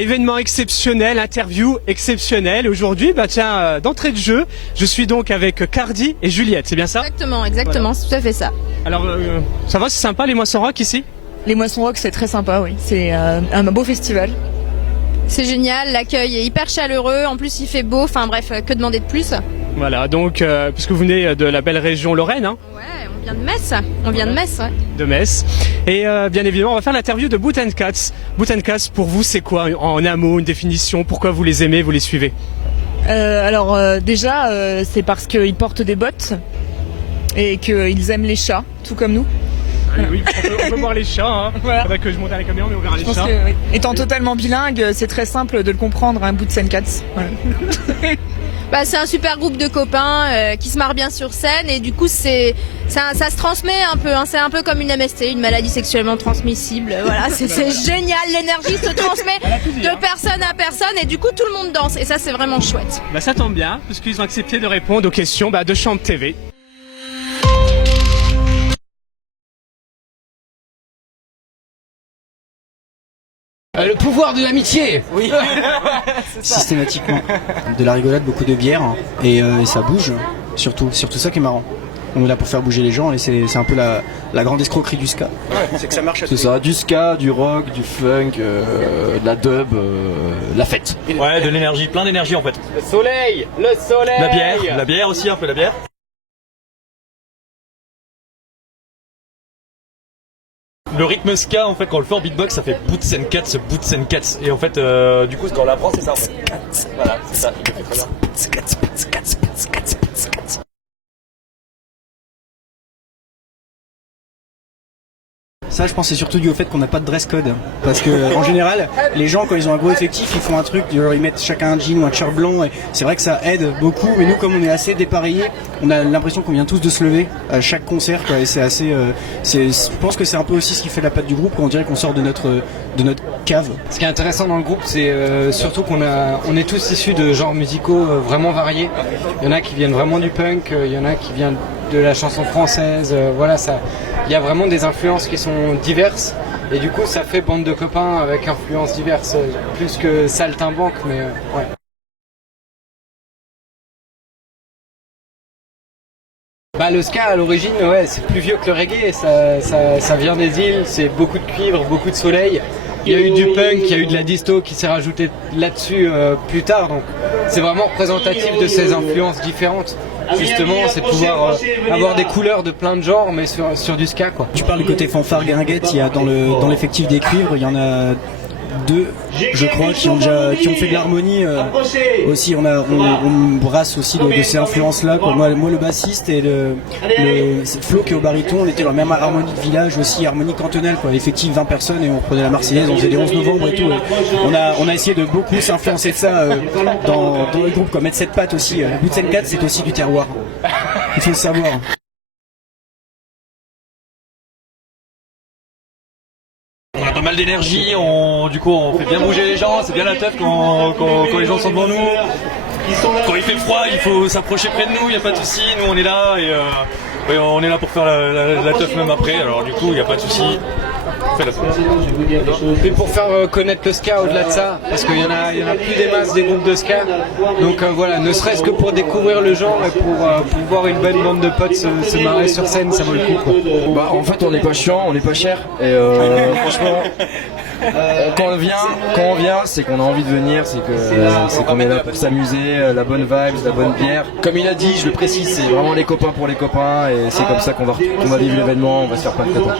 événement exceptionnel, interview exceptionnelle. Aujourd'hui, tiens, d'entrée de jeu, je suis donc avec Cardi et Juliette, c'est bien ça? Exactement, c'est tout à fait ça. Alors, ça va, c'est sympa les moissons rock ici? Les moissons rock, c'est très sympa, oui. C'est un beau festival. C'est génial, l'accueil est hyper chaleureux, en plus il fait beau, enfin bref, que demander de plus? Voilà, donc, puisque vous venez de la belle région Lorraine, hein? Ouais, on vient de Metz, ouais. De Metz. Et bien évidemment, on va faire l'interview de Boot & Cats. Boot & Cats, pour vous, c'est quoi en un mot, une définition? Pourquoi vous les aimez, vous les suivez? Déjà, c'est parce qu'ils portent des bottes et qu'ils aiment les chats, tout comme nous. Oui, on peut voir les chats, hein. Voilà. Faudrait que je monte à la caméra, mais on verra les Je pense chats. que, oui. Étant totalement bilingue, c'est très simple de le comprendre, un Boot & Cats. Voilà. C'est un super groupe de copains qui se marrent bien sur scène et du coup ça se transmet un peu, hein. C'est un peu comme une MST, une maladie sexuellement transmissible. Voilà, c'est génial, l'énergie se transmet de personne à personne et du coup tout le monde danse et ça c'est vraiment chouette. Ça tombe bien, puisqu'ils ont accepté de répondre aux questions de Champ TV. Le pouvoir de l'amitié. Oui. Systématiquement. De la rigolade, beaucoup de bière et ça bouge, surtout ça qui est marrant. On est là pour faire bouger les gens et c'est un peu la grande escroquerie du ska. C'est que ça marche à tous. C'est ça, du ska, du rock, du funk, de la dub, la fête. Ouais, de l'énergie, plein d'énergie en fait. Le soleil. La bière aussi, un peu la bière. Le rythme ska en fait quand on le fait en beatbox ça fait Boots & Cats et en fait du coup quand on l'apprend c'est ça en fait. Voilà c'est ça, il le fait très bien. Ça, je pense, c'est surtout dû au fait qu'on n'a pas de dress code. Parce que, en général, les gens, quand ils ont un gros effectif, ils font un truc, genre, ils mettent chacun un jean ou un t-shirt blanc. Et c'est vrai que ça aide beaucoup. Mais nous, comme on est assez dépareillés, on a l'impression qu'on vient tous de se lever à chaque concert, quoi. Et c'est assez, je pense que c'est un peu aussi ce qui fait la patte du groupe, quand on dirait qu'on sort de notre cave. Ce qui est intéressant dans le groupe, c'est surtout qu'on est tous issus de genres musicaux vraiment variés. Il y en a qui viennent vraiment du punk, il y en a qui viennent de la chanson française. Voilà, ça. Il y a vraiment des influences qui sont diverses et du coup ça fait bande de copains avec influences diverses, plus que saltimbanque, mais ouais. Le ska à l'origine, ouais, c'est plus vieux que le reggae, ça vient des îles, c'est beaucoup de cuivre, beaucoup de soleil. Il y a eu du punk, il y a eu de la disto qui s'est rajouté là-dessus plus tard, donc c'est vraiment représentatif de ces influences différentes. Justement, c'est de pouvoir avoir des couleurs de plein de genres, mais sur du ska, quoi. Tu parles du côté fanfare guinguette, il y a dans l'effectif des cuivres, il y en a deux, je crois, qui ont fait de l'harmonie aussi. On brasse aussi de ces influences-là, quoi. Moi, le bassiste et c'est Flo qui est au baryton, on était dans la même harmonie de village aussi, harmonie cantonale, quoi. Effectif 20 personnes et on prenait la Marseillaise, on faisait les 11 novembre et tout. On a essayé de beaucoup s'influencer de ça dans le groupe, quoi. Mettre cette patte aussi. Boots & Cats, c'est aussi du terroir. Il faut le savoir. On a pas mal d'énergie, du coup on fait bien bouger les gens, c'est bien la teuf quand les gens sont devant nous. Quand il fait froid, il faut s'approcher près de nous, il n'y a pas de souci, nous on est là et on est là pour faire la teuf même après, alors du coup il n'y a pas de souci. Et pour faire connaître le ska au-delà de ça, parce qu'il y en a plus des masses des groupes de ska, donc voilà, ne serait-ce que pour découvrir le genre et pour voir une bonne bande de potes se marrer sur scène, ça vaut le coup, quoi. En fait on n'est pas chiant, on n'est pas cher et franchement quand on vient c'est qu'on a envie de venir, c'est qu'on est là pour s'amuser, la bonne vibe, la bonne bière. Comme il a dit, je le précise, c'est vraiment les copains pour les copains et c'est comme ça qu'on va vivre l'événement, on va se faire plein de copains.